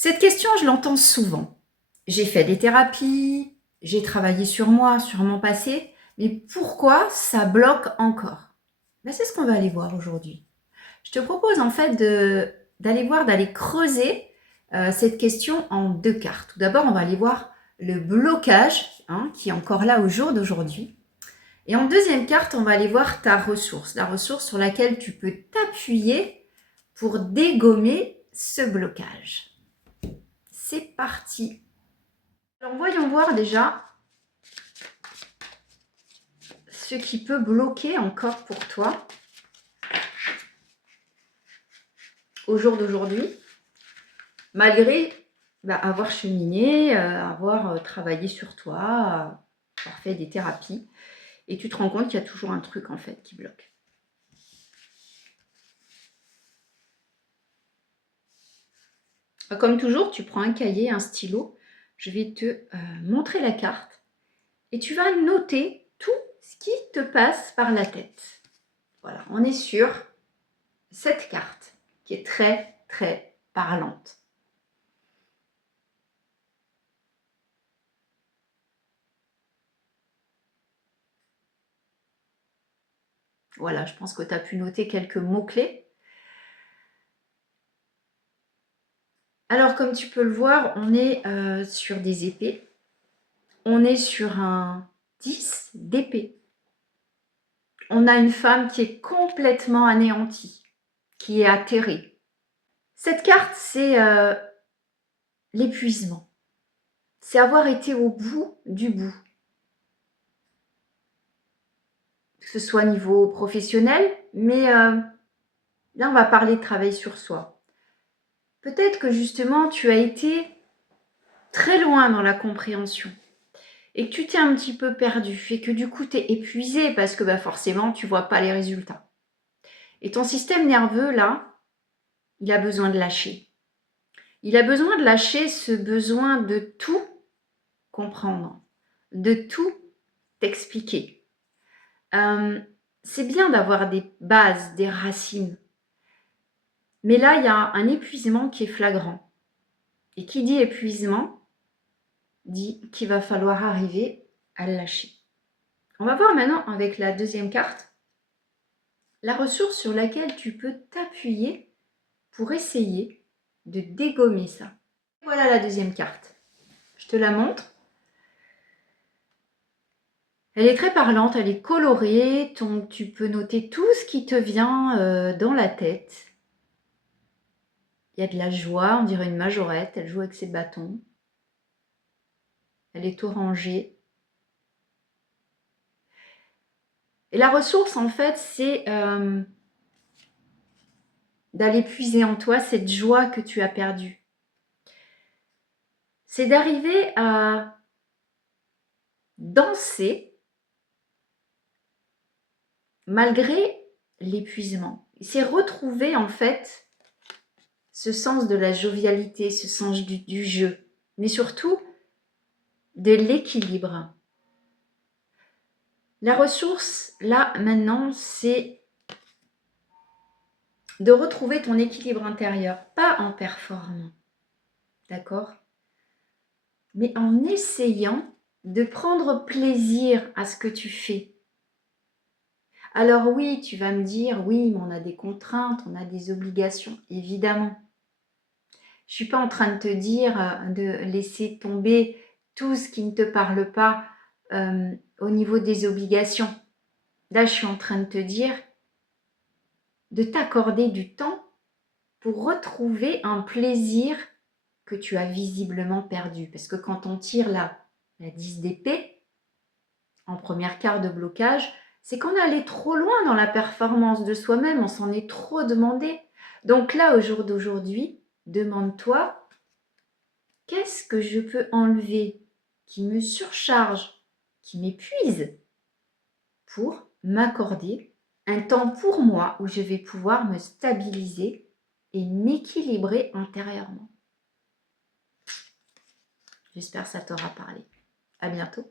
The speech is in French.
Cette question, je l'entends souvent. J'ai fait des thérapies, j'ai travaillé sur moi, sur mon passé, mais pourquoi ça bloque encore? Ben, c'est ce qu'on va aller voir aujourd'hui. Je te propose en fait d'aller creuser cette question en deux cartes. Tout d'abord, on va aller voir le blocage qui est encore là au jour d'aujourd'hui. Et en deuxième carte, on va aller voir ta ressource, la ressource sur laquelle tu peux t'appuyer pour dégommer ce blocage. C'est parti. Alors voyons voir déjà ce qui peut bloquer encore pour toi au jour d'aujourd'hui, malgré avoir cheminé, avoir travaillé sur toi, avoir fait des thérapies, et tu te rends compte qu'il y a toujours un truc en fait qui bloque. Comme toujours, tu prends un cahier, un stylo, je vais te montrer la carte et tu vas noter tout ce qui te passe par la tête. Voilà, on est sur cette carte qui est très très parlante. Voilà, je pense que tu as pu noter quelques mots-clés. Alors, comme tu peux le voir, on est sur des épées. On est sur un 10 d'épée. On a une femme qui est complètement anéantie, qui est atterrée. Cette carte, c'est l'épuisement. C'est avoir été au bout du bout. Que ce soit au niveau professionnel, mais là, on va parler de travail sur soi. Peut-être que justement, tu as été très loin dans la compréhension et que tu t'es un petit peu perdu et que du coup, tu es épuisé parce que forcément, tu ne vois pas les résultats. Et ton système nerveux, là, il a besoin de lâcher. Il a besoin de lâcher ce besoin de tout comprendre, de tout t'expliquer. C'est bien d'avoir des bases, des racines. Mais là, il y a un épuisement qui est flagrant. Et qui dit épuisement, dit qu'il va falloir arriver à le lâcher. On va voir maintenant avec la deuxième carte, la ressource sur laquelle tu peux t'appuyer pour essayer de dégommer ça. Voilà la deuxième carte. Je te la montre. Elle est très parlante, elle est colorée, donc tu peux noter tout ce qui te vient dans la tête. Il y a de la joie, on dirait une majorette, elle joue avec ses bâtons. Elle est orangée. Et la ressource, en fait, c'est d'aller puiser en toi cette joie que tu as perdue. C'est d'arriver à danser malgré l'épuisement. C'est retrouver en fait ce sens de la jovialité, ce sens du jeu, mais surtout de l'équilibre. La ressource, là, maintenant, c'est de retrouver ton équilibre intérieur, pas en performant, d'accord? Mais en essayant de prendre plaisir à ce que tu fais. Alors oui, tu vas me dire, oui, mais on a des contraintes, on a des obligations, évidemment. Je ne suis pas en train de te dire de laisser tomber tout ce qui ne te parle pas au niveau des obligations. Là, je suis en train de te dire de t'accorder du temps pour retrouver un plaisir que tu as visiblement perdu. Parce que quand on tire la 10 d'épée, en première carte de blocage, c'est qu'on est allé trop loin dans la performance de soi-même, on s'en est trop demandé. Donc là, au jour d'aujourd'hui, demande-toi, qu'est-ce que je peux enlever qui me surcharge, qui m'épuise, pour m'accorder un temps pour moi où je vais pouvoir me stabiliser et m'équilibrer intérieurement. J'espère que ça t'aura parlé. À bientôt.